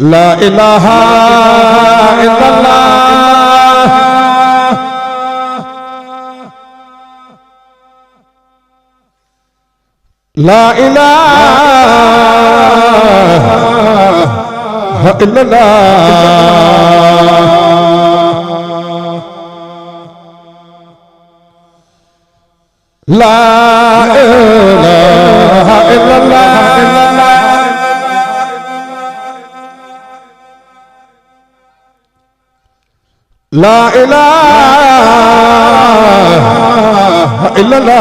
La ilaha illallah. La ilaha illallah. La ilaha illallah. La ilaha illallah.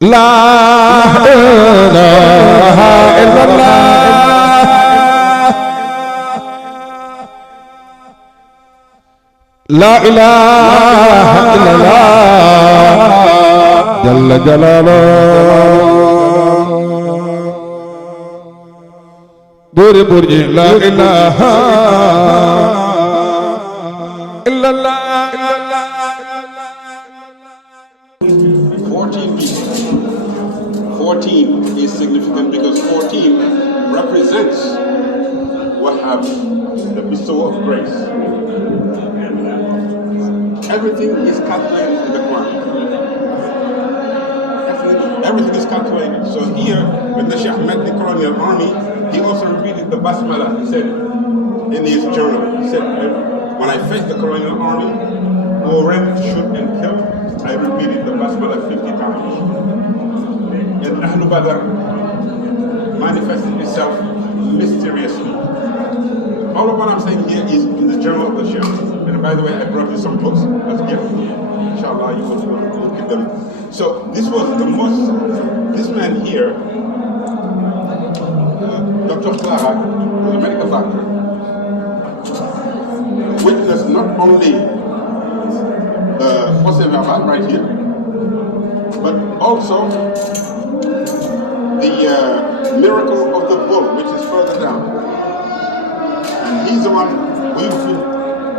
La ilaha illallah. La ilaha illallah. Jalla jalaluhu. Buri buri la ilaha illallah. 14 people. 14 is significant because 14 represents what happened, the bestowal of grace. Everything is calculated in the Quran. Everything is calculated. So here, when the Cheikh met the colonial army, he also repeated the basmala. He said in his journal, he said, when I faced the colonial army, who ran, shoot, and kill, I repeated the basmala 50 times. And Ahlul Badr manifested itself mysteriously. All of what I'm saying here is in the journal of the Cheikh. And by the way, I brought you some books as a gift. Inshallah, you will look at them. So this was the most, this man here, Dr. Clara, who's a medical doctor, witnessed not only the procès verbal right here, but also the miracle of the bull, which is further down. And he's the one we've been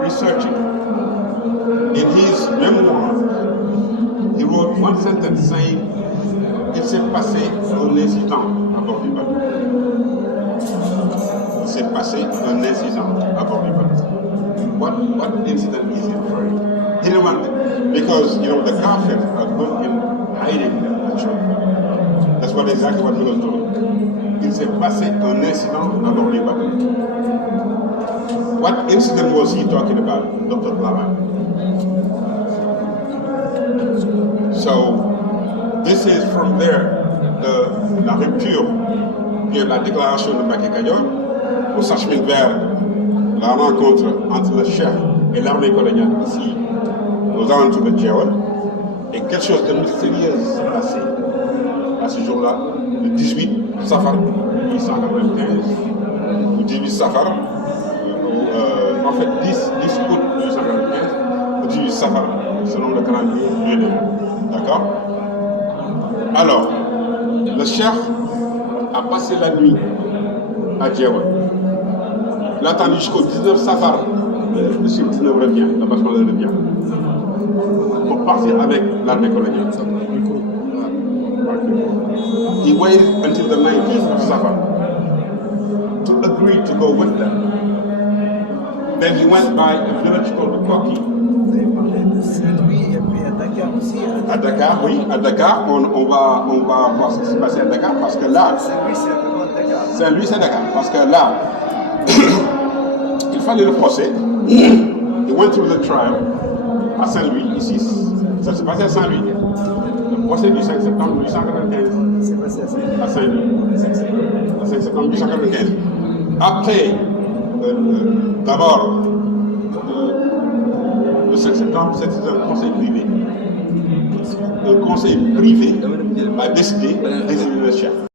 researching. In his memoir, he wrote one sentence saying, il s'est passé un incident à bord du bateau. Il s'est passé un incident à bord du bateau. What incident is it for him? He didn't want it. Because, you know, the Kafir had put him hiding there, actually. That's exactly what he was doing. Il s'est passé un incident à bord du bateau. What incident was he talking about, Dr. Plage? So, this is from there, la rupture de la déclaration de Mbacké-Kadior. On s'achemine vers la rencontre entre le Cheikh et l'armée coloniale ici, aux alentours de Djewel. Et quelque chose de mystérieux s'est passé à ce jour-là, le 18 Safar 1895, ou 18 Safar, en fait 10 août 1895, ou 18 Safar, selon le calendrier juillet. D'accord? Alors, le Cheikh a passé la nuit à Djewel. Il a attendu jusqu'au 19 Safar, le chiffre 19 revient, la basmala revient, pour partir avec l'armée coloniale. He waited until the 19th of Safar to agree to go with them. Then he went by a village called Koki. Vous avez parlé de Saint-Louis et puis à Dakar aussi. À Dakar, oui, à Dakar, on va voir ce qui s'est passé à Dakar parce que là. Saint-Louis, c'est vraiment Dakar. Saint-Louis, c'est Dakar parce que là, il fallait le procès. He went through the trial à Saint-Louis, ici. Ça s'est passé à Saint-Louis. Le procès du 5 septembre 1895. C'est passé à Saint-Louis. Le 5 septembre 1895. Après, d'abord, le 5 septembre, c'était un conseil privé. Un conseil privé a décidé d'examiner le Cheikh.